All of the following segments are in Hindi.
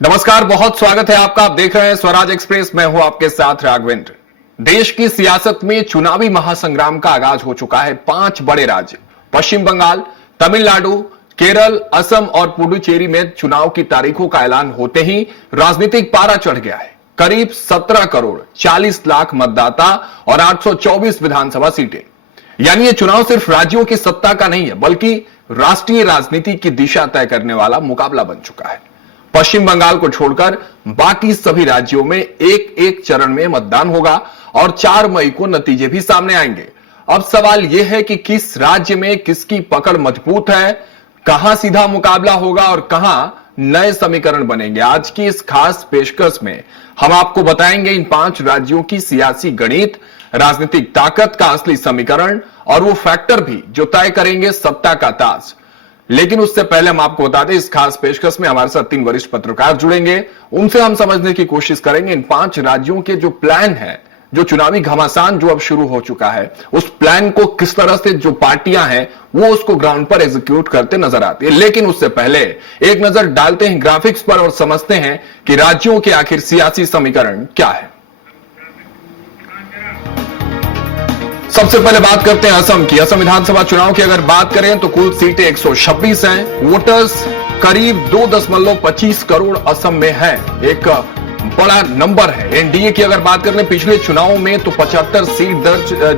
नमस्कार, बहुत स्वागत है आपका। आप देख रहे हैं स्वराज एक्सप्रेस। मैं हूं आपके साथ राघवेंद्र। देश की सियासत में चुनावी महासंग्राम का आगाज हो चुका है। 5 बड़े राज्य पश्चिम बंगाल, तमिलनाडु, केरल, असम और पुडुचेरी में चुनाव की तारीखों का ऐलान होते ही राजनीतिक पारा चढ़ गया है। करीब 17 करोड़ 40 लाख मतदाता और 824 विधानसभा सीटें। यानी ये चुनाव सिर्फ राज्यों की सत्ता का नहीं है, बल्कि राष्ट्रीय राजनीति की दिशा तय करने वाला मुकाबला बन चुका है। पश्चिम बंगाल को छोड़कर बाकी सभी राज्यों में एक एक चरण में मतदान होगा और 4 मई को नतीजे भी सामने आएंगे। अब सवाल यह है कि किस राज्य में किसकी पकड़ मजबूत है, कहां सीधा मुकाबला होगा और कहां नए समीकरण बनेंगे। आज की इस खास पेशकश में हम आपको बताएंगे इन 5 राज्यों की सियासी गणित, राजनीतिक ताकत का असली समीकरण और वो फैक्टर भी जो तय करेंगे सत्ता का ताज। लेकिन उससे पहले हम आपको बता दें, इस खास पेशकश में हमारे साथ 3 वरिष्ठ पत्रकार जुड़ेंगे। उनसे हम समझने की कोशिश करेंगे इन 5 राज्यों के जो प्लान है, जो चुनावी घमासान जो अब शुरू हो चुका है, उस प्लान को किस तरह से जो पार्टियां हैं वो उसको ग्राउंड पर एग्जीक्यूट करते नजर आती है। लेकिन उससे पहले एक नजर डालते हैं ग्राफिक्स पर और समझते हैं कि राज्यों के आखिर सियासी समीकरण क्या है। सबसे पहले बात करते हैं असम की। असम विधानसभा चुनाव की अगर बात करें तो कुल सीटें 126 हैं। वोटर्स करीब 2.25 करोड़ असम में है, एक बड़ा नंबर है। एनडीए की अगर बात करें पिछले चुनाव में तो 75 सीट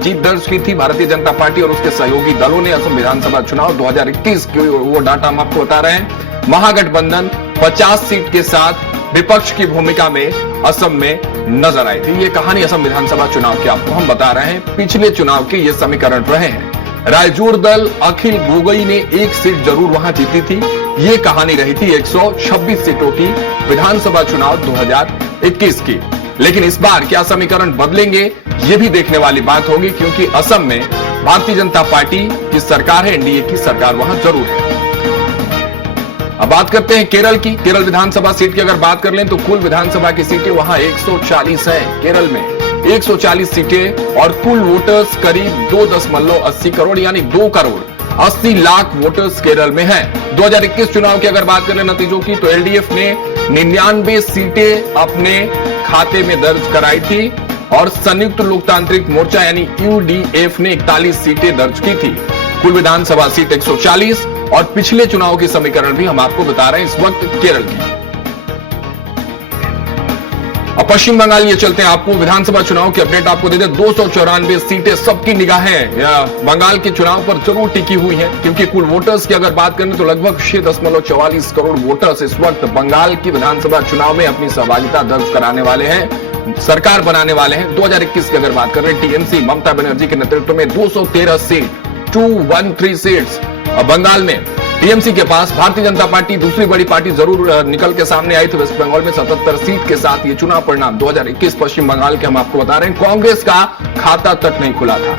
जीत दर्ज की थी भारतीय जनता पार्टी और उसके सहयोगी दलों ने। असम विधानसभा चुनाव 2021 की वो डाटा हम आपको बता रहे हैं। महागठबंधन 50 सीट के साथ विपक्ष की भूमिका में असम में नजर आई थी। ये कहानी असम विधानसभा चुनाव की आपको हम बता रहे हैं। पिछले चुनाव के ये समीकरण रहे हैं। रायजोर दल अखिल गोगोई ने 1 सीट जरूर वहां जीती थी। ये कहानी रही थी 126 सीटों की विधानसभा चुनाव 2021 की। लेकिन इस बार क्या समीकरण बदलेंगे, ये भी देखने वाली बात होगी, क्योंकि असम में भारतीय जनता पार्टी की सरकार है, एनडीए की सरकार वहां जरूर है। अब बात करते हैं केरल की। केरल विधानसभा सीट की अगर बात कर लें तो कुल विधानसभा की सीटें वहां 140 हैं। केरल में 140 सीटें और कुल वोटर्स करीब 2.80 करोड़ यानी 2 करोड़ 80 लाख वोटर्स केरल में हैं। 2021 चुनाव की अगर बात करें नतीजों की तो एलडीएफ ने 99 सीटें अपने खाते में दर्ज कराई थी और संयुक्त लोकतांत्रिक मोर्चा यानी यूडीएफ ने 41 सीटें दर्ज की थी। कुल विधानसभा सीट 140 और पिछले चुनाव के समीकरण भी हम आपको बता रहे हैं इस वक्त केरल की। अब पश्चिम बंगाल ये चलते हैं, आपको विधानसभा चुनाव की अपडेट आपको दे दे। 294 सीटें, सबकी निगाहें बंगाल के चुनाव पर जरूर टिकी हुई हैं, क्योंकि कुल वोटर्स की अगर बात करें तो लगभग 6.44 करोड़ वोटर्स इस वक्त बंगाल की विधानसभा चुनाव में अपनी सहभागिता दर्ज कराने वाले हैं, सरकार बनाने वाले हैं। 2021 की अगर बात करें टीएमसी ममता बनर्जी के नेतृत्व में 213 सीट 213 सीट्स बंगाल में टीएमसी के पास। भारतीय जनता पार्टी दूसरी बड़ी पार्टी जरूर निकल के सामने आई थी वेस्ट बंगाल में 77 सीट के साथ। ये चुनाव परिणाम 2021 पश्चिम बंगाल के हम आपको बता रहे हैं। कांग्रेस का खाता तक नहीं खुला था,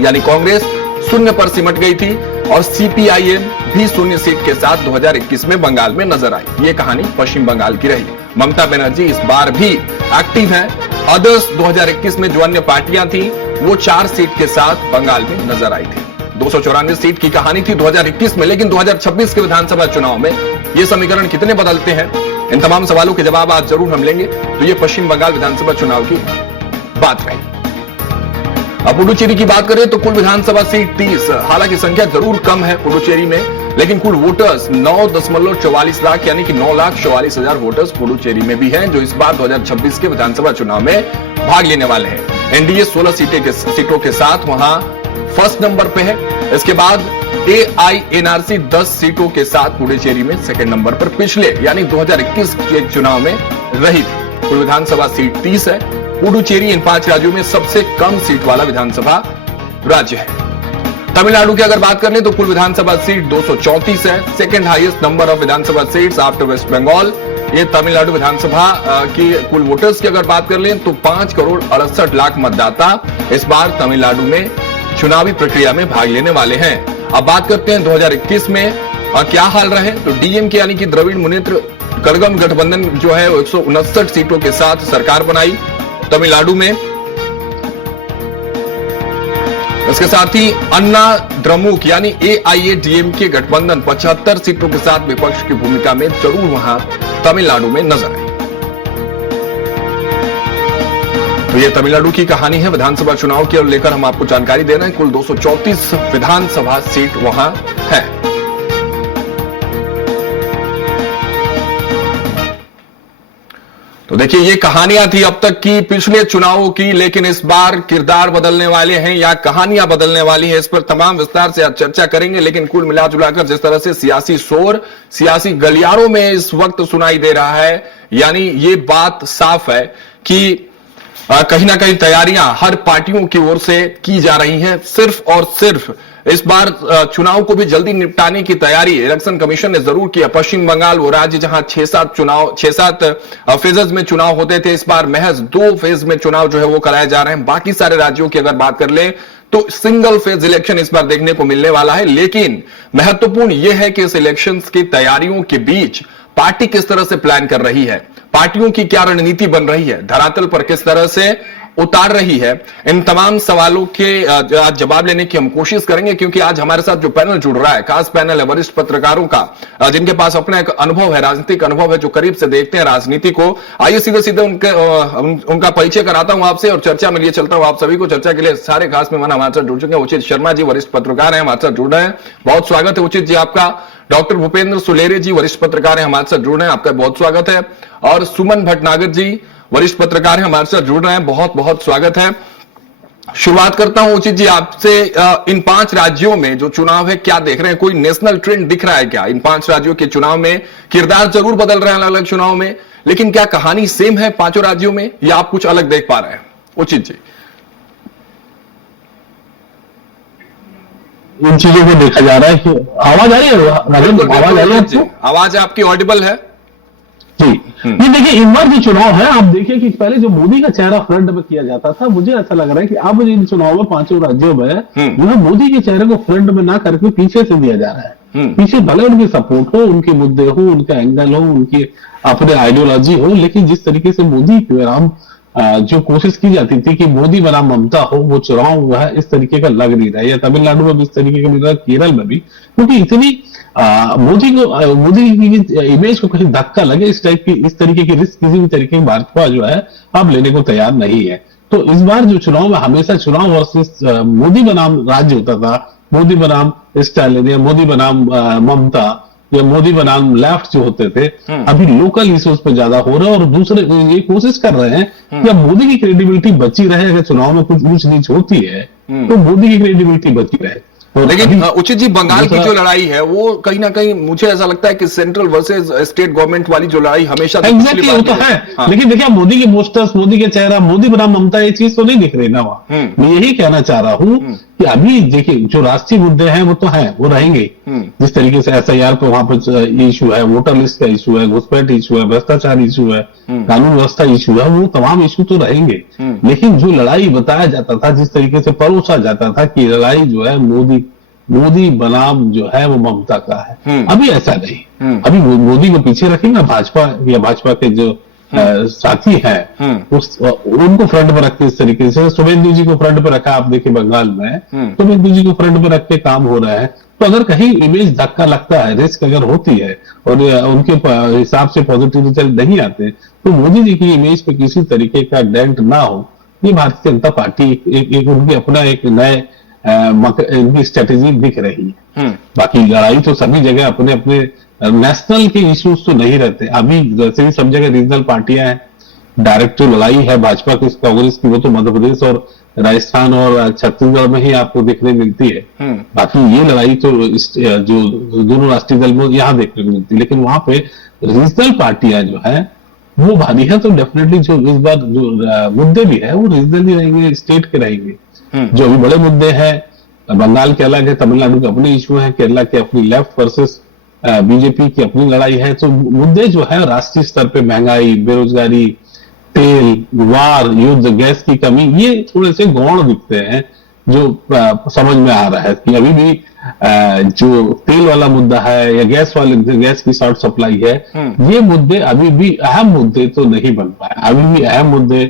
यानी कांग्रेस शून्य पर सिमट गई थी और सीपीआईएम भी शून्य सीट के साथ 2021 में बंगाल में नजर आई। ये कहानी पश्चिम बंगाल की रही। ममता बनर्जी इस बार भी एक्टिव है। अदर्स 2021 में जो अन्य पार्टियां थी वो 4 सीट के साथ बंगाल में नजर आई थी। 294 सीट की कहानी थी 2021 में, लेकिन 2026 के विधानसभा चुनाव में ये समीकरण कितने बदलते हैं, इन तमाम सवालों के जवाब आज जरूर हम लेंगे। तो ये पश्चिम बंगाल विधानसभा चुनाव की बात रही। अब पुडुचेरी की बात करें तो कुल विधानसभा सीट 30, हालांकि संख्या जरूर कम है पुडुचेरी में, लेकिन कुल वोटर्स 9.44 लाख यानी कि 9,44,000 वोटर्स पुडुचेरी में भी हैं, जो इस बार 2026 के विधानसभा चुनाव में भाग लेने वाले हैं। एनडीए 16 सीटों के साथ वहां फर्स्ट नंबर पे है। इसके बाद एआईएनआरसी 10 सीटों के साथ पुडुचेरी में सेकंड नंबर पर पिछले यानी 2021 के चुनाव में रही थी। कुल विधानसभा सीट 30 है। पुडुचेरी इन 5 राज्यों में सबसे कम सीट वाला विधानसभा राज्य है। तमिलनाडु की अगर बात करें तो कुल विधानसभा सीट 234 है, सेकंड हाईएस्ट नंबर ऑफ विधानसभा सीट्स आफ्टर वेस्ट बंगाल। ये तमिलनाडु विधानसभा की कुल वोटर्स की अगर बात कर लें तो 5 करोड़ 68 लाख मतदाता इस बार तमिलनाडु में चुनावी प्रक्रिया में भाग लेने वाले हैं। अब बात करते हैं 2021 में क्या हाल रहे। तो डीएमके यानी कि द्रविड़ मुनेत्र कड़गम गठबंधन जो है 159 सीटों के साथ सरकार बनाई तमिलनाडु में। इसके साथ ही अन्ना द्रमुक यानी एआईएडीएमके गठबंधन 75 सीटों के साथ विपक्ष की भूमिका में जरूर वहां तमिलनाडु में नजर आई। तो ये तमिलनाडु की कहानी है विधानसभा चुनाव की, और लेकर हम आपको जानकारी दे रहे हैं। कुल 234 विधानसभा सीट वहां है। तो देखिए, ये कहानियां थी अब तक की पिछले चुनावों की, लेकिन इस बार किरदार बदलने वाले हैं या कहानियां बदलने वाली हैं, इस पर तमाम विस्तार से आज चर्चा करेंगे। लेकिन कुल मिलाजुलाकर जिस तरह से सियासी शोर सियासी गलियारों में इस वक्त सुनाई दे रहा है, यानी ये बात साफ है कि कहीं ना कहीं तैयारियां हर पार्टियों की ओर से की जा रही हैं। सिर्फ और सिर्फ इस बार चुनाव को भी जल्दी निपटाने की तैयारी इलेक्शन कमीशन ने जरूर किया। पश्चिम बंगाल वो राज्य जहां 6-7 फेजेस में चुनाव होते थे, इस बार महज 2 फेज में चुनाव जो है वो कराए जा रहे हैं। बाकी सारे राज्यों की अगर बात कर ले तो सिंगल फेज इलेक्शन इस बार देखने को मिलने वाला है। लेकिन महत्वपूर्ण यह है कि इस इलेक्शन की तैयारियों के बीच पार्टी किस तरह से प्लान कर रही है, पार्टियों की क्या रणनीति बन रही है, धरातल पर किस तरह से उतार रही है, इन तमाम सवालों के आज जवाब लेने की हम कोशिश करेंगे। क्योंकि आज हमारे साथ जो पैनल जुड़ रहा है, खास पैनल है वरिष्ठ पत्रकारों का, जिनके पास अपना एक अनुभव है, राजनीतिक अनुभव है, जो करीब से देखते हैं राजनीति को। आइए सीधे सीधे उनका परिचय कराता हूं आपसे और चर्चा में लिए चलता हूं आप सभी को। चर्चा के लिए सारे खास मेहमान हमारे साथ जुड़ चुके हैं। उचित शर्मा जी वरिष्ठ पत्रकार हैं, हमारे साथ जुड़ रहे हैं, बहुत स्वागत है उचित जी आपका। डॉक्टर भूपेंद्र सुलेरे जी वरिष्ठ पत्रकार हैं, हमारे साथ जुड़ रहे हैं, आपका बहुत स्वागत है। और सुमन भटनागर जी वरिष्ठ पत्रकार हैं, हमारे साथ जुड़ रहे हैं, बहुत बहुत स्वागत है। शुरुआत करता हूं उचित जी आपसे, इन 5 राज्यों में जो चुनाव है क्या देख रहे हैं, कोई नेशनल ट्रेंड दिख रहा है क्या? इन 5 राज्यों के चुनाव में किरदार जरूर बदल रहे हैं अलग अलग चुनाव में, लेकिन क्या कहानी सेम है 5 राज्यों में या आप कुछ अलग देख पा रहे हैं? उचित जी। इन चीजों को देखा जा रहा है कि आवाज आ रही है, आवाज आ रही है, आवाज आपकी ऑडिबल है जी। ये देखिए, इस बार जो चुनाव है, आप देखिए कि पहले जो मोदी का चेहरा फ्रंट में किया जाता था, मुझे ऐसा लग रहा है कि अब इन चुनाव में 5 राज्यों में जो मोदी के चेहरे को फ्रंट में ना करके पीछे से दिया जा रहा है। पीछे भले उनकी सपोर्ट हो, उनके मुद्दे हो, उनका एंगल हो, उनकी अपने आइडियोलॉजी हो, लेकिन जिस तरीके से मोदी के नाम जो कोशिश की जाती थी कि मोदी बनाम ममता हो, वो चुनाव हुआ है इस तरीके का लग नहीं रहा है। या तमिलनाडु में भी इस तरीके का मिल रहा है, केरल में भी, क्योंकि इतनी मोदी की इमेज को कहीं धक्का लगे इस तरीके की रिस्क किसी भी तरीके की भाजपा जो है अब लेने को तैयार नहीं है। तो इस बार जो चुनाव में हमेशा चुनाव वर्सेस मोदी बनाम राज्य होता था, मोदी बनाम स्टालिन या मोदी बनाम ममता या मोदी बनाम लेफ्ट जो होते थे, अभी लोकल इश्यूज पे ज्यादा हो रहा है। और दूसरे ये कोशिश कर रहे हैं कि अब मोदी की क्रेडिबिलिटी बची रहे, अगर चुनाव में कुछ ऊंच नीच होती है तो मोदी की क्रेडिबिलिटी बची रहे। लेकिन उचित जी, बंगाल की जो लड़ाई है वो कहीं ना कहीं मुझे ऐसा लगता है कि सेंट्रल वर्सेस स्टेट गवर्नमेंट वाली जो लड़ाई हमेशा एग्जैक्टली वो तो है। हाँ। लेकिन देखिए, मोदी के पोस्टर्स, मोदी के चेहरा, मोदी बनाम ममता, ये चीज तो नहीं दिख रही ना वहां। मैं यही कहना चाह रहा हूँ कि अभी देखिए जो राष्ट्रीय मुद्दे हैं वो तो हैं, वो रहेंगे। जिस तरीके से SIR पे वहां पर इशू है, वोटर लिस्ट का इशू है, घुसपैठ इशू है, भ्रष्टाचार इशू है, कानून व्यवस्था इशू है, वो तमाम इशू तो रहेंगे। लेकिन जो लड़ाई बताया जाता था, जिस तरीके से परोसा जाता था कि लड़ाई जो है मोदी बनाम जो है वो ममता का है, अभी ऐसा नहीं। अभी मोदी को पीछे रखेंगे भाजपा या भाजपा के जो साथी हैं उनको फ्रंट पर रखते, इस तरीके से शुभेंदु जी को फ्रंट पर रखा। आप देखिए बंगाल में शुभेंदु जी को फ्रंट पर रख के काम हो रहा है। तो अगर कहीं इमेज धक्का लगता है, रिस्क अगर होती है और उनके हिसाब से पॉजिटिव रिजल्ट नहीं आते, तो मोदी जी की इमेज पे किसी तरीके का डेंट ना हो, ये भारतीय जनता पार्टी एक उनकी अपना एक नए इनकी स्ट्रेटेजी दिख रही है। बाकी लड़ाई तो सभी जगह अपने अपने नेशनल के इश्यूज तो नहीं रहते। अभी जैसे भी सब जगह रीजनल पार्टियां हैं, डायरेक्ट जो लड़ाई है भाजपा की कांग्रेस की, वो तो मध्य प्रदेश और राजस्थान और छत्तीसगढ़ में ही आपको देखने मिलती है। बाकी ये लड़ाई तो जो दोनों राष्ट्रीय दल में यहाँ देखने को मिलती है। लेकिन वहां पे रीजनल पार्टियां जो है वो भारी है। तो डेफिनेटली जो इस बार जो मुद्दे भी है वो रीजनल ही रहेंगे, स्टेट के रहेंगे। जो अभी बड़े मुद्दे हैं, बंगाल के अलग है, तमिलनाडु के अपने इशू है, केरला के अपनी लेफ्ट वर्सेस बीजेपी की अपनी लड़ाई है। तो मुद्दे जो है राष्ट्रीय स्तर पे महंगाई, बेरोजगारी, तेल, वार, युद्ध, गैस की कमी, ये थोड़े से गौण दिखते हैं। जो समझ में आ रहा है कि अभी भी जो तेल वाला मुद्दा है या गैस की शॉर्ट सप्लाई है, ये मुद्दे अभी भी अहम मुद्दे तो नहीं बन पाए। अभी भी अहम मुद्दे,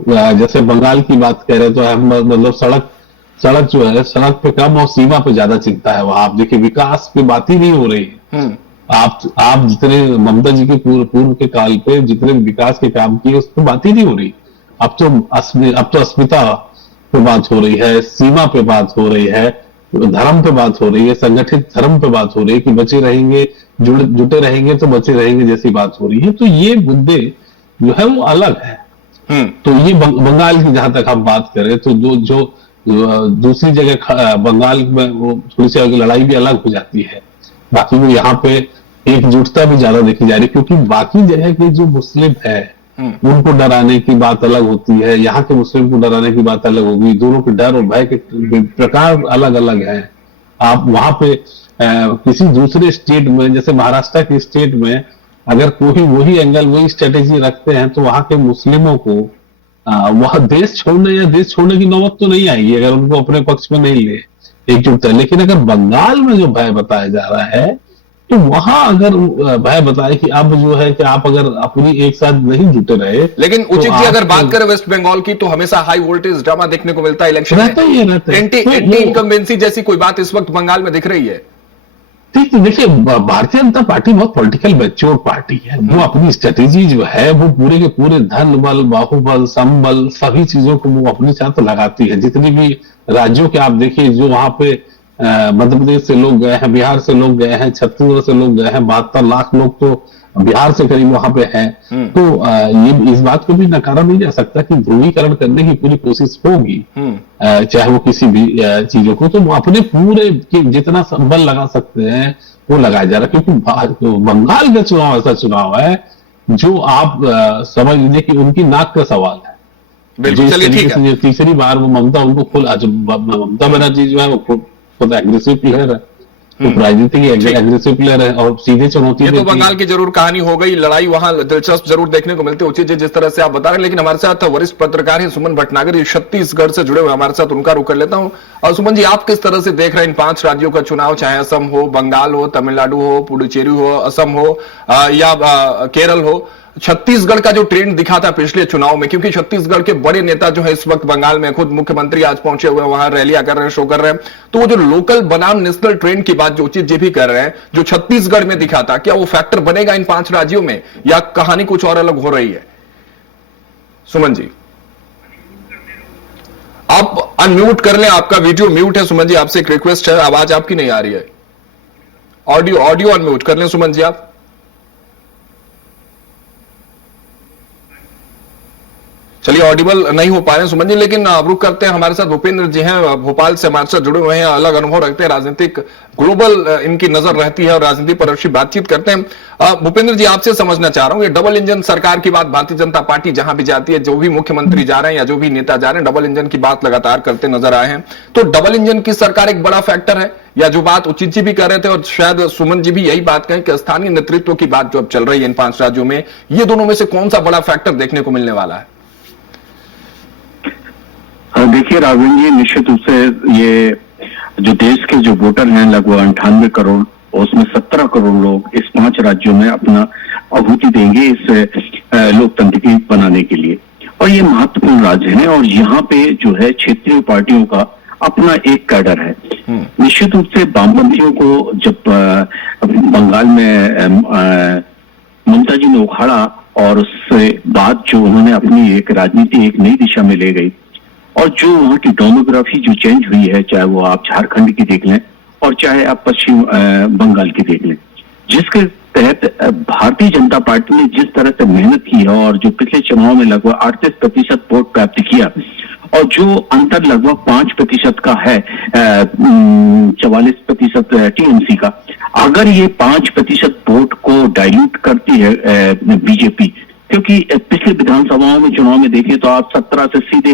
जैसे बंगाल की बात कह रहे तो अहम मतलब सड़क जो है, सड़क पे कम और सीमा पे ज्यादा चिंता है वहां। आप देखिए विकास की बात ही नहीं हो रही है। आप जितने ममता जी के पूर्व के काल पे जितने विकास के काम किए उस पर बात ही नहीं हो रही। अब तो अस्मिता पे बात हो रही है, सीमा पे बात हो रही है, धर्म पे बात हो रही है, संगठित धर्म पे बात हो रही है कि बचे रहेंगे, जुटे रहेंगे तो बचे रहेंगे जैसी बात हो रही है। तो ये मुद्दे जो है वो अलग है। तो ये बंगाल की जहां तक हम बात करें तो जो दूसरी जगह बंगाल में वो थोड़ी सी लड़ाई भी अलग हो जाती है। बाकी वो यहाँ पे एकजुटता भी ज्यादा देखी जा रही है, क्योंकि बाकी जगह के जो मुस्लिम है उनको डराने की बात अलग होती है, यहाँ के मुस्लिम को डराने की बात अलग होगी। दोनों के डर और भय के प्रकार अलग अलग हैं। आप वहां पे किसी दूसरे स्टेट में, जैसे महाराष्ट्र के स्टेट में, अगर कोई वही एंगल वही स्ट्रेटेजी रखते हैं तो वहां के मुस्लिमों को वह देश छोड़ने की नौबत तो नहीं आएगी अगर उनको अपने पक्ष में नहीं ले एकजुटता। लेकिन अगर बंगाल में जो भय बताया जा रहा है तो वहां अगर भय बताए कि अब जो है कि आप अगर अपनी एक साथ नहीं जुटे रहे। लेकिन उचित जी अगर बात करें वेस्ट बंगाल की तो हमेशा हाई वोल्टेज ड्रामा देखने को मिलता है इलेक्शन में। एंटी इनकम्बेंसी जैसी कोई बात इस वक्त बंगाल में दिख रही है? ठीक है, देखिए भारतीय जनता पार्टी बहुत पॉलिटिकल मैच्योर पार्टी है। वो अपनी स्ट्रेटेजी जो है वो पूरे के पूरे धन बल, बाहुबल, संबल सभी चीजों को वो अपने साथ लगाती है। जितनी भी राज्यों के आप देखिए जो वहां पे मध्य प्रदेश से लोग गए हैं, बिहार से लोग गए हैं, छत्तीसगढ़ से लोग गए हैं, 72 लाख लोग तो बिहार से करीब वहां पे हैं। तो ये इस बात को भी नकारा नहीं जा सकता कि ध्रुवीकरण करने की पूरी कोशिश होगी, चाहे वो किसी भी चीजों को। तो वो अपने पूरे जितना बल लगा सकते हैं वो लगाया जा रहा है, क्योंकि बंगाल का चुनाव ऐसा चुनाव है जो आप समझ लीजिए कि उनकी नाक का सवाल है। बिल्कुल, चलिए ठीक है। तीसरी बार वो ममता उनको ममता बनर्जी जो है वो खुद एग्रेसिव प्लेयर है, तो राजनीति की एग्रेसिव प्लेयर है और सीधे चुनौती। ये तो बंगाल की जरूर कहानी हो गई, लड़ाई वहां दिलचस्प जरूर देखने को मिलती है उचित जिस तरह से आप बता रहे हैं। लेकिन हमारे साथ वरिष्ठ पत्रकार हैं सुमन भटनागर, ये छत्तीसगढ़ से जुड़े हुए हमारे साथ, उनका रुख कर लेता हूं। और सुमन जी, आप किस तरह से देख रहे हैं इन 5 राज्यों का चुनाव, चाहे असम हो, बंगाल हो, तमिलनाडु हो, पुडुचेरी हो, असम हो या केरल हो? छत्तीसगढ़ का जो ट्रेंड दिखा था पिछले चुनाव में, क्योंकि छत्तीसगढ़ के बड़े नेता जो है इस वक्त बंगाल में, खुद मुख्यमंत्री आज पहुंचे हुए हैं, वहां रैलियां कर रहे हैं, शो कर रहे हैं, तो वो जो लोकल बनाम नेशनल ट्रेंड की बात जो उचित जी भी कर रहे हैं, जो छत्तीसगढ़ में दिखा था, क्या वो फैक्टर बनेगा इन 5 राज्यों में या कहानी कुछ और अलग हो रही है? सुमन जी आप अनम्यूट कर लें, आपका वीडियो म्यूट है। सुमन जी आपसे एक रिक्वेस्ट है, आवाज आपकी नहीं आ रही है। ऑडियो अनम्यूट कर लें सुमन जी आप। चलिए ऑडिबल नहीं हो पा रहे हैं सुमन जी, लेकिन रुक करते हैं। हमारे साथ भूपेंद्र जी हैं, भोपाल से हमारे साथ जुड़े हुए हैं, अलग अनुभव रखते हैं, राजनीतिक ग्लोबल इनकी नजर रहती है और राजनीति पर अच्छी बातचीत करते हैं। भूपेंद्र जी आपसे समझना चाह रहा हूं, ये डबल इंजन सरकार की बात भारतीय जनता पार्टी जहां भी जाती है, जो भी मुख्यमंत्री जा रहे हैं या जो भी नेता जा रहे हैं, डबल इंजन की बात लगातार करते नजर आए हैं। तो डबल इंजन की सरकार एक बड़ा फैक्टर है, या जो बात उचित जी भी कर रहे थे और शायद सुमन जी भी यही बात कहें कि स्थानीय नेतृत्व की बात जो अब चल रही है इन 5 राज्यों में, ये दोनों में से कौन सा बड़ा फैक्टर देखने को मिलने वाला है? देखिए राघवन जी, निश्चित रूप से ये जो देश के जो वोटर हैं लगभग 98 करोड़, उसमें 17 करोड़ लोग इस 5 राज्यों में अपना आहुति देंगे इस लोकतंत्र की बनाने के लिए। और ये महत्वपूर्ण राज्य है और यहाँ पे जो है क्षेत्रीय पार्टियों का अपना एक कैडर है। निश्चित रूप से वामपंथियों को जब बंगाल में ममता जी ने उखाड़ा और उससे बाद जो उन्होंने अपनी एक राजनीति एक नई दिशा में ले गई, और जो वहाँ की डेमोग्राफी जो चेंज हुई है, चाहे वो आप झारखंड की देख लें और चाहे आप पश्चिम बंगाल की देख लें, जिसके तहत भारतीय जनता पार्टी ने जिस तरह से मेहनत की है और जो पिछले चुनाव में लगभग 38% वोट प्राप्त किया और जो अंतर लगभग 5% का है 44% टीएमसी का, अगर ये 5% वोट को डाइल्यूट करती है बीजेपी, क्योंकि पिछले विधानसभाओं में चुनाव में देखें तो आप 17 से सीधे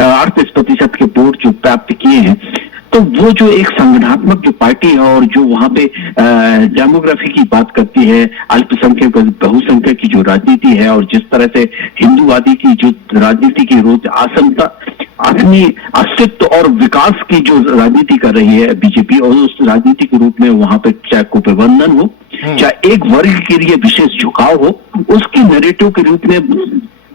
38% के वोट जो प्राप्त किए हैं, तो वो जो एक संगठनात्मक जो पार्टी है और जो वहां पे डेमोग्राफी की बात करती है, अल्पसंख्यक बहुसंख्यक की जो राजनीति है और जिस तरह से हिंदूवादी की जो राजनीति की रोज आसंता अपनी अस्तित्व और विकास की जो राजनीति कर रही है बीजेपी, और उस राजनीति के रूप में वहां पे चाहे कुप्रबंधन हो, चाहे एक वर्ग के लिए विशेष झुकाव हो, उसके नैरेटिव के रूप में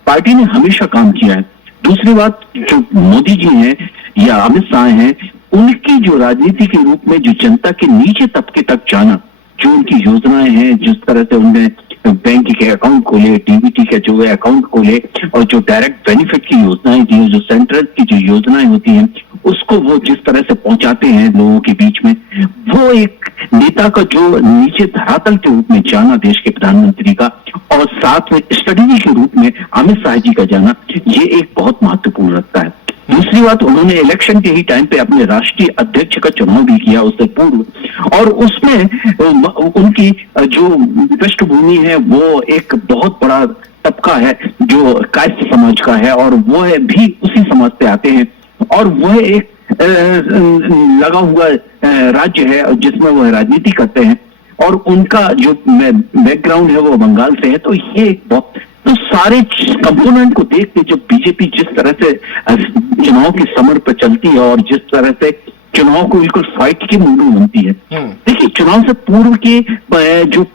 पार्टी ने हमेशा काम किया है। दूसरी बात, जो मोदी जी हैं या अमित शाह हैं, उनकी जो राजनीति के रूप में जो जनता के नीचे तबके तक जाना, जो उनकी योजनाएं हैं, जिस तरह से उनने बैंक के अकाउंट खोले, डीबीटी के जो है अकाउंट खोले, और जो डायरेक्ट बेनिफिट की योजनाएं दी, जो सेंट्रल की जो योजनाएं होती हैं उसको वो जिस तरह से पहुंचाते हैं लोगों के बीच में, वो एक नेता का जो नीचे धरातल के रूप में जाना देश के प्रधानमंत्री का, और साथ में स्ट्रेटेजी के रूप में अमित शाह जी का जाना, ये एक बहुत महत्वपूर्ण लगता है। दूसरी बात, उन्होंने इलेक्शन के ही टाइम पे अपने राष्ट्रीय अध्यक्ष का चुनाव भी किया उससे पूर्व, और उसमें उनकी जो पृष्ठभूमि है वो एक बहुत बड़ा तबका है जो कायस्थ समाज का है, और वो है भी उसी समाज से आते हैं, और वह एक लगा हुआ राज्य है जिसमें वह राजनीति करते हैं, और उनका जो बैकग्राउंड है वो बंगाल से है। तो ये एक बहुत, तो सारे कंपोनेंट को देख के जो बीजेपी जिस तरह से चुनाव की समर पर चलती है और जिस तरह से चुनाव को बिल्कुल फाइट की मूड में बनती है। देखिए, चुनाव से पूर्व के जो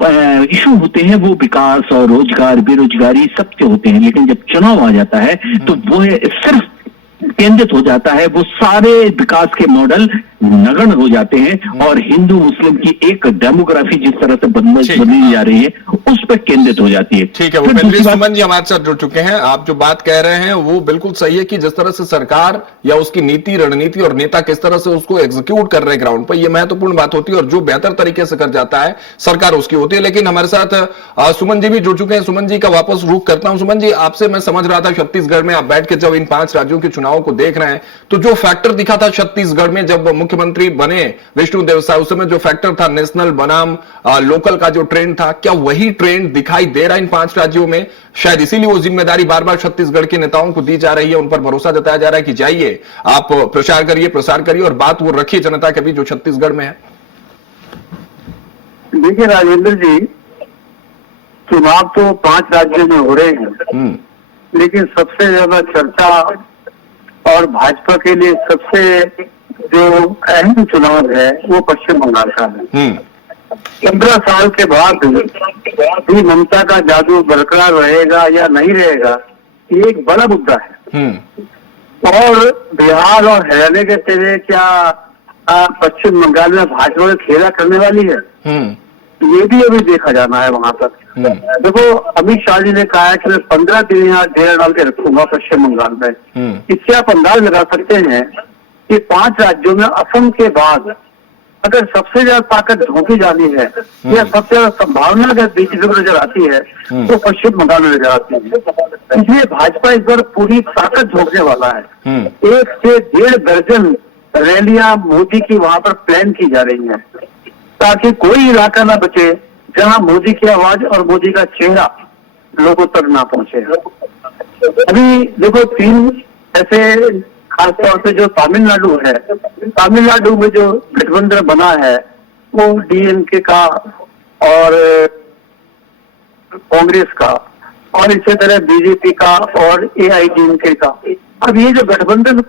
इशू होते हैं वो विकास और रोजगार, बेरोजगारी सबके होते हैं, लेकिन जब चुनाव आ जाता है तो वो सिर्फ केंद्रित हो जाता है, वो सारे विकास के मॉडल नगण्य हो जाते हैं, और हिंदू मुस्लिम की एक डेमोग्राफी जिस तरह से बदली जा रही है उस पर केंद्रित हो जाती है। ठीक है, भूपेंद्र सुमन जी हमारे साथ जुड़ चुके हैं। आप जो बात कह रहे हैं वो बिल्कुल सही है कि जिस तरह से सरकार या उसकी नीति, रणनीति और नेता किस तरह से उसको एग्जीक्यूट कर रहे हैं ग्राउंड पर, ये महत्वपूर्ण बात होती है, और जो बेहतर तरीके से कर जाता है सरकार उसकी होती है। लेकिन हमारे साथ सुमन जी भी जुड़ चुके हैं। सुमन जी का वापस रुख करता हूं। सुमन जी, आपसे मैं समझ रहा था छत्तीसगढ़ में आप बैठ के जब इन 5 राज्यों के चुनाव को देख रहे हैं तो जो फैक्टर दिखा था छत्तीसगढ़ में जब मुख्यमंत्री बने विष्णुदेव साय, उस समय जो फैक्टर था नेशनल बनाम लोकल का जो ट्रेंड था, क्या वही ट्रेंड दिखाई दे रहा है इन 5 राज्यों में? शायद इसीलिए वो जिम्मेदारी बार बार छत्तीसगढ़ के नेताओं को दी जा रही है, उन पर भरोसा जताया जा रहा है कि जाइए आप प्रसार करिए और बात वो रखिए जनता के बीच जो छत्तीसगढ़ में है। देखिए राजेंद्र जी, चुनाव तो 5 राज्यों में हो रहे हैं, लेकिन सबसे ज्यादा चर्चा और भाजपा के लिए सबसे जो अहम चुनाव है वो पश्चिम बंगाल का है। 15 साल के बाद भी ममता का जादू बरकरार रहेगा या नहीं रहेगा, ये एक बड़ा मुद्दा है। और बिहार और हरियाणा के तेरे क्या पश्चिम बंगाल में भाजपा खेला करने वाली है, ये भी अभी देखा जाना है वहां पर। देखो, अमित शाह जी ने कहा है कि मैं 15 दिन यहाँ डेरा डाल के रखूंगा पश्चिम बंगाल में। इससे आप अंदाज लगा सकते हैं कि 5 राज्यों में असम के बाद अगर सबसे ज्यादा ताकत झोंकी जानी है या सबसे ज्यादा संभावना अगर बीजेपी को नजर आती है तो पश्चिम बंगाल में नजर आती है। इसलिए भाजपा इस बार पूरी ताकत झोंकने वाला है। 1 से 1.5 दर्जन रैलियां मोदी की वहां पर प्लान की जा रही है, ताकि कोई इलाका ना बचे जहां मोदी की आवाज और मोदी का चेहरा लोगों तक ना पहुंचे। अभी देखो, 3 ऐसे खासतौर से जो तमिलनाडु है, तमिलनाडु में जो गठबंधन बना है वो डीएमके का और कांग्रेस का, और इसी तरह बीजेपी का और एआईडीएमके का। अब ये जो गठबंधन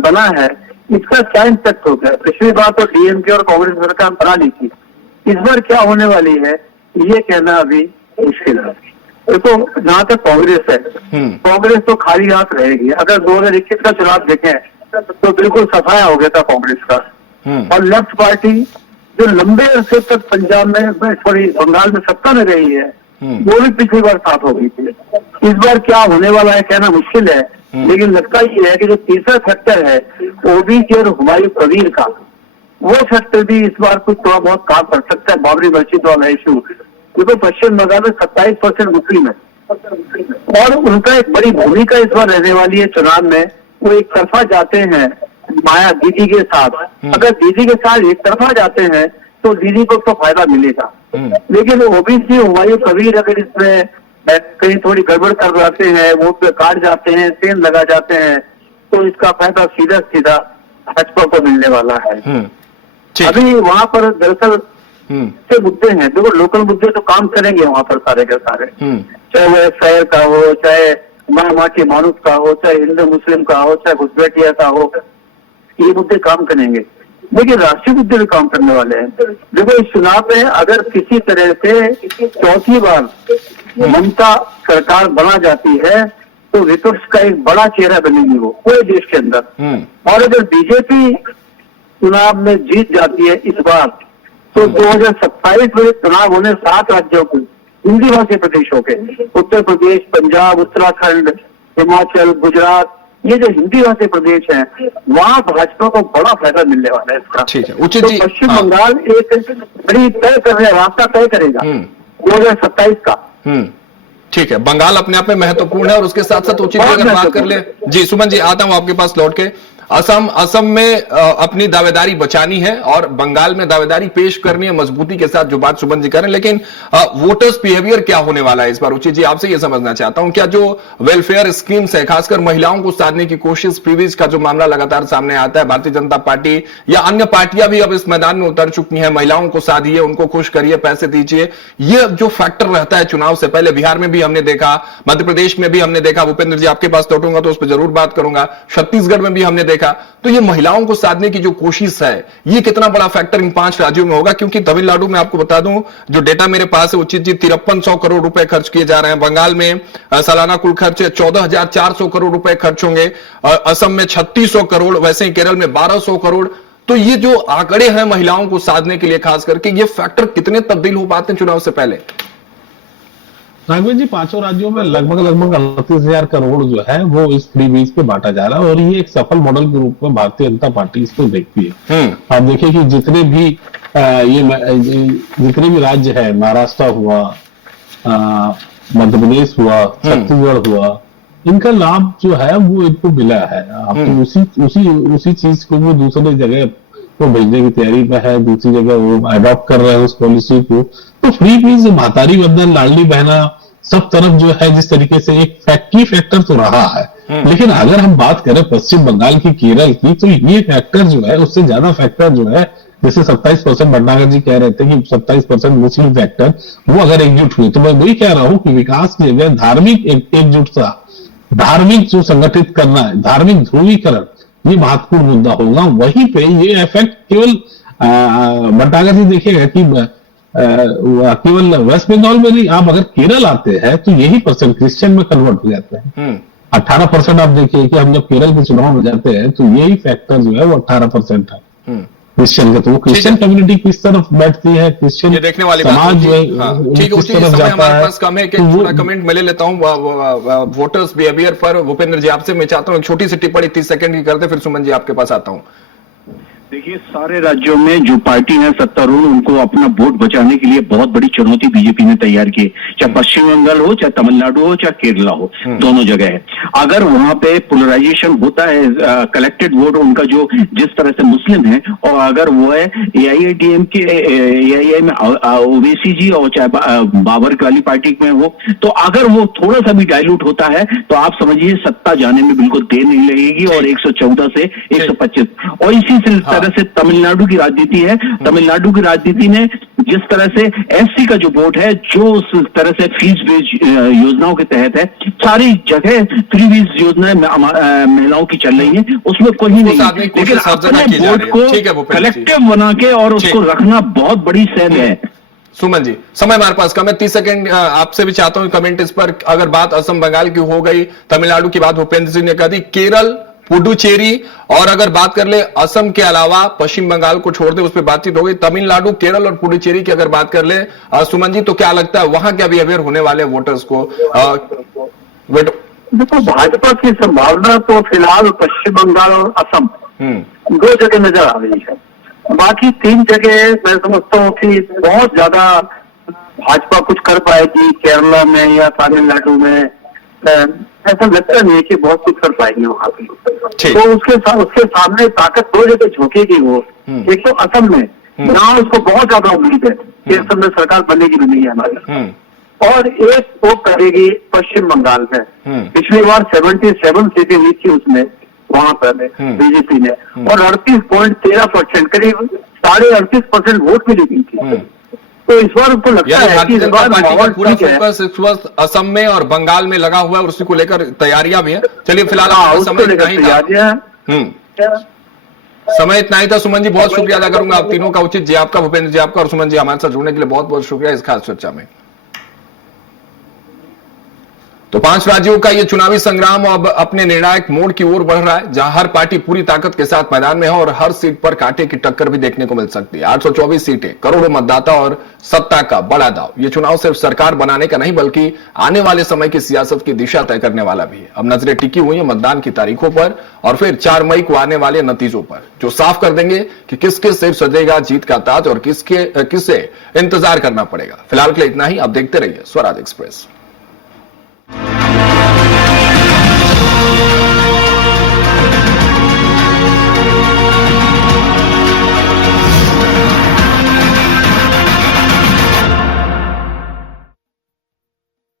बना है इसका क्या इम्पैक्ट होगा? पिछली बार तो डीएमके और कांग्रेस सरकार बना ली थी, इस बार क्या होने वाली है ये कहना अभी मुश्किल है। देखो, जहां तक कांग्रेस है, कांग्रेस तो खाली हाथ रहेगी। अगर 2021 का चुनाव देखें तो बिल्कुल सफाया हो गया था कांग्रेस का। और लेफ्ट पार्टी जो लंबे अरसे तक पंजाब में, सॉरी बंगाल में सत्ता में रही है, वो भी पिछली बार साथ हो गई थी। इस बार क्या होने वाला है कहना मुश्किल है, लेकिन लगता ये है कि जो तीसरा सेक्टर है ओबीसी और हुमायूं कबीर का, वो सेक्टर भी इस बार कुछ थोड़ा बहुत काम कर सकता है। बाबरी मस्जिद वाला इशू, क्योंकि पश्चिम बंगाल में 27% मुस्लिम है और उनका एक बड़ी भूमिका इस बार रहने वाली है चुनाव में। वो एक तरफा जाते हैं माया दीदी के साथ, अगर दीदी के साथ एक तरफा जाते हैं तो दीदी को तो फायदा मिलेगा, लेकिन ओबीसी हुमायूं कबीर अगर इसमें कहीं थोड़ी गड़बड़ कर जाते हैं, वोट पे काट जाते हैं, सेन लगा जाते हैं, तो इसका फायदा सीधा सीधा भाजपा को मिलने वाला है। अभी वहां पर दरअसल से मुद्दे हैं, देखो लोकल मुद्दे तो काम करेंगे वहां पर सारे के सारे, चाहे वो शहर का हो, चाहे माँ के मानुस का हो, चाहे हिंदू मुस्लिम का हो, चाहे घुसपैठिया का हो, ये मुद्दे काम करेंगे। लेकिन राष्ट्रीय मुद्दे भी काम करने वाले हैं। देखो, इस चुनाव में अगर किसी तरह से चौथी बार ममता सरकार बना जाती है तो विपक्ष का एक बड़ा चेहरा बनेगी वो पूरे देश के अंदर। और अगर बीजेपी चुनाव में जीत जाती है इस बार तो 2027 में चुनाव होने 7 राज्यों को हिंदी भाषी प्रदेश हो गए, उत्तर प्रदेश, पंजाब, उत्तराखंड, हिमाचल, गुजरात, ये जो हिंदी भाषी प्रदेश है वहाँ भाजपा को बड़ा फायदा मिलने वाला है इसका। ठीक है उचित तो जी। पश्चिम हाँ। बंगाल एक बड़ी तय कर रहे रास्ता तय करेगा 2027 का। ठीक है, बंगाल अपने आप में महत्वपूर्ण है और उसके साथ साथ उचित अगर बात कर ले जी सुमन जी, आता हूं आपके पास लौट के। असम में अपनी दावेदारी बचानी है और बंगाल में दावेदारी पेश करनी है मजबूती के साथ, जो बात सुमन जी कर रहे हैं। लेकिन वोटर्स बिहेवियर क्या होने वाला है इस बार? उचित जी आपसे यह समझना चाहता हूं, क्या जो वेलफेयर स्कीम्स है खासकर महिलाओं को साधने की कोशिश, प्रीविज का जो मामला लगातार सामने आता है, भारतीय जनता पार्टी या अन्य पार्टियां भी अब इस मैदान में उतर चुकी हैं, महिलाओं को साधिए, उनको खुश करिए, पैसे दीजिए, यह जो फैक्टर रहता है चुनाव से पहले, बिहार में भी हमने देखा, मध्य प्रदेश में भी हमने देखा, भूपेंद्र जी आपके पास लौटूंगा तो उस पर जरूर बात करूंगा, छत्तीसगढ़ में भी हमने देखा, तो ये महिलाओं को साधने की जो कोशिश है ये कितना बड़ा फैक्टर इन 5 राज्यों में होगा? क्योंकि तमिलनाडु में आपको बता दूं, जो डेटा मेरे पास है उचित जी, 5300 करोड़ रुपए खर्च किए जा रहे हैं, बंगाल में सालाना कुल खर्च 14,400 करोड़ रुपए खर्च होंगे, असम में 3600 करोड़, वैसे ही केरल में 1200 करोड़। तो ये जो आंकड़े हैं महिलाओं को साधने के लिए खास करके, ये फैक्टर कितने तब्दील हो पाते हैं चुनाव से पहले? राघवेंद्र जी, 5 राज्यों में लगभग 38,000 करोड़ जो है वो इस फ्री बीज पे बांटा जा रहा है और ये एक सफल मॉडल के रूप में भारतीय जनता पार्टी इसको देखती है। आप देखिए कि जितने भी राज्य है, महाराष्ट्र हुआ, मध्य प्रदेश हुआ, छत्तीसगढ़ हुआ, इनका लाभ जो है वो इनको मिला है। आप उसी चीज को वो दूसरे जगह वो भेजने की तैयारी में है, दूसरी जगह वो अडॉप्ट कर रहे हैं उस पॉलिसी को। तो फ्री बीज, भातारी बंधन, लाडली बहना सब तरफ जो है जिस तरीके से एक की फैक्टर तो रहा है, लेकिन अगर हम बात करें पश्चिम बंगाल की, केरल की, तो ये फैक्टर जो है उससे ज्यादा फैक्टर जो है, जैसे 27% भटनागर जी कह रहे थे कि 27% मुस्लिम फैक्टर, वो अगर एकजुट हुए, तो मैं वही कह रहा हूं कि विकास की जगह धार्मिक एकजुटता, धार्मिक जो संगठित करना है, धार्मिक ध्रुवीकरण, ये महत्वपूर्ण मुद्दा होगा। वहीं पे ये इफेक्ट केवल भटनागर जी देखिएगा कि केवल वेस्ट बंगाल में नहीं, आप अगर केरल आते हैं तो यही परसेंट क्रिश्चियन में कन्वर्ट हो जाते हैं। 18% आप देखिए कि हम जब केरल के चुनाव में जाते हैं तो यही फैक्टर जो है वो 18% है क्रिश्चियन का। तो वो क्रिश्चियन कम्युनिटी किस तरफ बैठती है, क्रिश्चियन ये देखने वाली समाज जो है ठीक है। उसी समय हमारे पास कम है कि थोड़ा कमेंट मैं ले लेता हूँ वोटर्स बिहेवियर पर। भूपेंद्र जी आपसे मैं चाहता हूँ एक छोटी सी टिप्पणी 30 सेकंड की करते, फिर सुमन जी आपके पास आता हूँ। देखिए, सारे राज्यों में जो पार्टी है सत्तारूढ़, उनको अपना वोट बचाने के लिए बहुत बड़ी चुनौती बीजेपी ने तैयार की, चाहे पश्चिम बंगाल हो, चाहे तमिलनाडु हो, चाहे केरला हो, दोनों जगह है। अगर वहां पे पोलराइजेशन होता है, कलेक्टेड वोट उनका जो जिस तरह से मुस्लिम है, और अगर वो है एआईएडीएम के एआईए में ओवैसी जी और चाहे बाबर वाली पार्टी में हो, तो अगर वो थोड़ा सा भी डाइल्यूट होता है तो आप समझिए सत्ता जाने में बिल्कुल देर नहीं लगेगी और 114 से 125। और इसी तरह से तमिलनाडु की राजनीति है। तमिलनाडु की राजनीति ने जिस तरह से एससी का जो वोट है, जो उस तरह से फीस बेस्ड योजनाओं के तहत है, सारी जगह फ्री बीज योजनाएं महिलाओं की चल रही है, उसमें कोई नहीं, लेकिन अपने वोट को कलेक्टिव बना के और उसको रखना बहुत बड़ी सेल है। सुमन जी, समय हमारे पास कम है, 30 सेकंड आपसे भी चाहता हूं कमेंट इस पर। अगर बात असम बंगाल की हो गई, तमिलनाडु की बात भूपेंद्र सिंह ने कह दी, केरल, पुडुचेरी, और अगर बात कर ले असम के अलावा पश्चिम बंगाल को छोड़ दे, उस पर बातचीत हो गई, तमिलनाडु, केरल और पुडुचेरी की अगर बात कर ले सुमन जी, तो क्या लगता है वहां क्या बिहेवियर होने वाले वोटर्स को? देखो, भाजपा की संभावना तो फिलहाल पश्चिम बंगाल और असम 2 जगह नजर आ रही है। बाकी 3 जगह मैं समझता हूँ कि बहुत ज्यादा भाजपा कुछ कर पाएगी, केरला में या तमिलनाडु में ऐसा लगता नहीं है कि बहुत कुछ कर पाएंगे वहां पे। तो उसके सामने ताकत 2 जगह झोंकेगी वो। एक तो असम में, जहाँ उसको बहुत ज्यादा उम्मीद है कि असम में सरकार बनेगी भी नहीं है हमारी, और एक वो करेगी पश्चिम बंगाल में। पिछली बार 77 सीटें ली थी उसमें, वहां पर बीजेपी ने, और 38.13%, करीब 38.5% वोट मिली गई थी। तो इस बार उनको लगता है कि इस बार माहौल पूरा फोकस इस वक्त असम में और बंगाल में लगा हुआ है और उसी को लेकर तैयारियां भी हैं। चलिए फिलहाल समय इतना ही था। समय इतना ही था। सुमन जी बहुत शुक्रिया अदा करूंगा आप तीनों का, उचित जी आपका, भूपेंद्र जी आपका और सुमन जी हमारे साथ जुड़ने के लिए बहुत बहुत शुक्रिया इस खास चर्चा में। तो 5 राज्यों का ये चुनावी संग्राम अब अपने निर्णायक मोड़ की ओर बढ़ रहा है, जहां हर पार्टी पूरी ताकत के साथ मैदान में है और हर सीट पर कांटे की टक्कर भी देखने को मिल सकती है। 824 सीटें, करोड़ों मतदाता और सत्ता का बड़ा दाव। ये चुनाव सिर्फ सरकार बनाने का नहीं बल्कि आने वाले समय की सियासत की दिशा तय करने वाला भी है। अब नजरें टिकी हुई है मतदान की तारीखों पर और फिर 4 मई को आने वाले नतीजों पर, जो साफ कर देंगे कि किसके सिर सजेगा जीत का ताज और किसे इंतजार करना पड़ेगा। फिलहाल के लिए इतना ही। आप देखते रहिए स्वराज एक्सप्रेस।